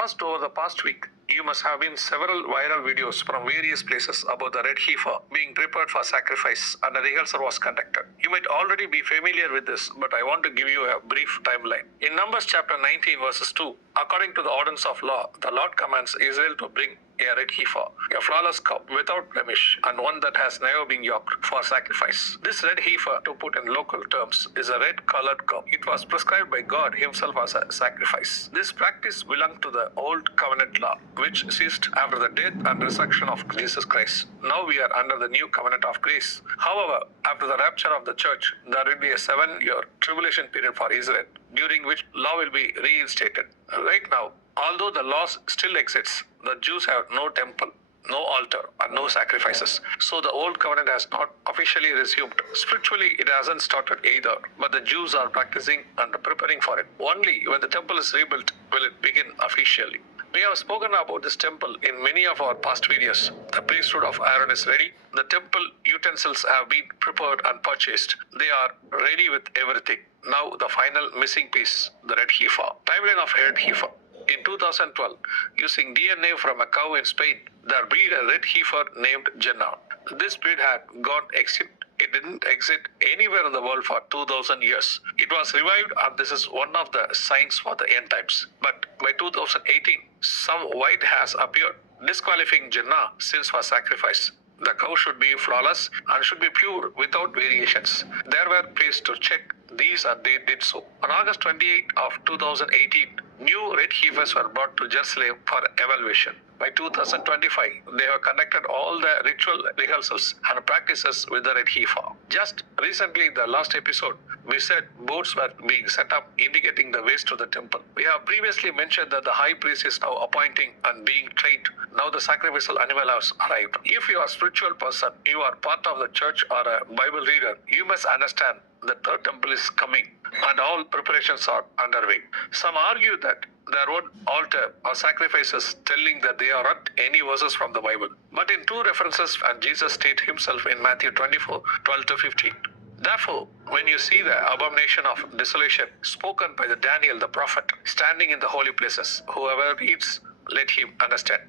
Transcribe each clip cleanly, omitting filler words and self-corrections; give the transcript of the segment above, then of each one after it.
First, over the past week, you must have seen several viral videos from various places about the red heifer being prepared for sacrifice and a rehearsal was conducted. You might already be familiar with this, but I want to give you a brief timeline. In Numbers chapter 19 verses 2, according to the ordinance of law, the Lord commands Israel to bring a red heifer, a flawless cow without blemish, and one that has never been yoked for sacrifice. This red heifer, to put in local terms, is a red-colored cow. It was prescribed by God Himself as a sacrifice. This practice belonged to the Old Covenant law, which ceased after the death and resurrection of Jesus Christ. Now we are under the New Covenant of grace. However, after the rapture of the church, there will be a 7-year tribulation period for Israel, during which law will be reinstated. Right now, although the law still exists, the Jews have no temple, no altar, and no sacrifices. So the old covenant has not officially resumed. Spiritually, it hasn't started either, but the Jews are practicing and preparing for it. Only when the temple is rebuilt will it begin officially. We have spoken about this temple in many of our past videos. The priesthood of Aaron is ready. The temple utensils have been prepared and purchased. They are ready with everything. Now the final missing piece, the red heifer. Timeline of red heifer. In 2012, using DNA from a cow in Spain, they breed a red heifer named Jegan. This breed had gone extinct. It didn't exist anywhere in the world for 2000 years. It was revived, and this is one of the signs for the end times. But by 2018, some white has appeared, disqualifying Jegan sins for sacrifice. The cow should be flawless and should be pure without variations. There were priests to check these and they did so. On August 28 of 2018, new red heifers were brought to Jerusalem for evaluation. By 2025, they have conducted all the ritual rehearsals and practices with the red heifer. Just recently, in the last episode, we said boats were being set up indicating the ways to the temple. We have previously mentioned that the high priest is now appointing and being trained. Now the sacrificial animal has arrived. If you are a spiritual person, you are part of the church or a Bible reader, you must understand the third temple is coming and all preparations are underway. Some argue that there were altar or sacrifices telling that they are not any verses from the Bible. But in two references, and Jesus stated himself in Matthew 24, 12 to 15. Therefore, when you see the abomination of desolation spoken by the Daniel the prophet standing in the holy places, whoever reads, let him understand.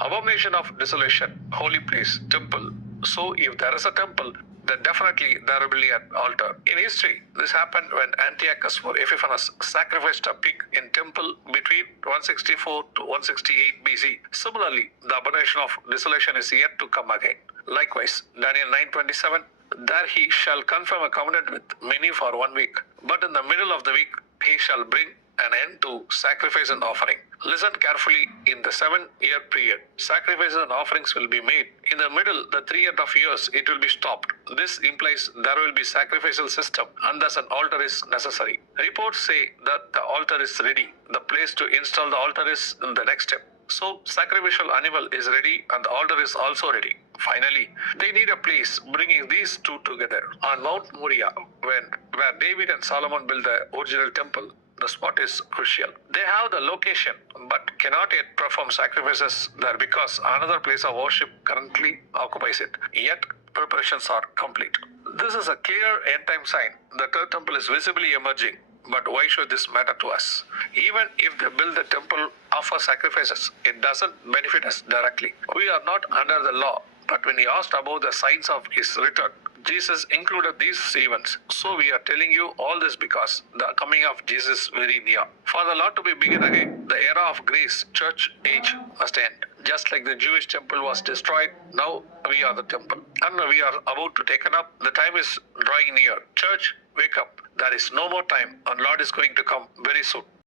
Abomination of desolation, holy place, temple. So if there is a temple, then definitely there will be an altar. In history, this happened when Antiochus or Epiphanes sacrificed a pig in temple between 164 to 168 BC. Similarly, the abomination of desolation is yet to come again. Likewise, Daniel 9:27, there he shall confirm a covenant with many for 1 week, but in the middle of the week he shall bring an end to sacrifice and offering. Listen carefully. In the 7-year period, sacrifices and offerings will be made. In the middle, the 3.5 years, it will be stopped. This implies there will be sacrificial system and thus an altar is necessary. Reports say that the altar is ready. The place to install the altar is in the next step. So, sacrificial animal is ready and the altar is also ready. Finally, they need a place bringing these two together. On Mount Moriah, where David and Solomon built the original temple, the spot is crucial. They have the location but cannot yet perform sacrifices there because another place of worship currently occupies it. Yet, preparations are complete. This is a clear end-time sign. The third temple is visibly emerging. But why should this matter to us? Even if they build the temple, offer sacrifices, it doesn't benefit us directly. We are not under the law. But when he asked about the signs of his return, Jesus included these events. So we are telling you all this because the coming of Jesus is very near. For the Lord to be begin again, the era of grace, church age must end. Just like the Jewish temple was destroyed, now we are the temple. And we are about to take up. The time is drawing near. Church, wake up. There is no more time and Lord is going to come very soon.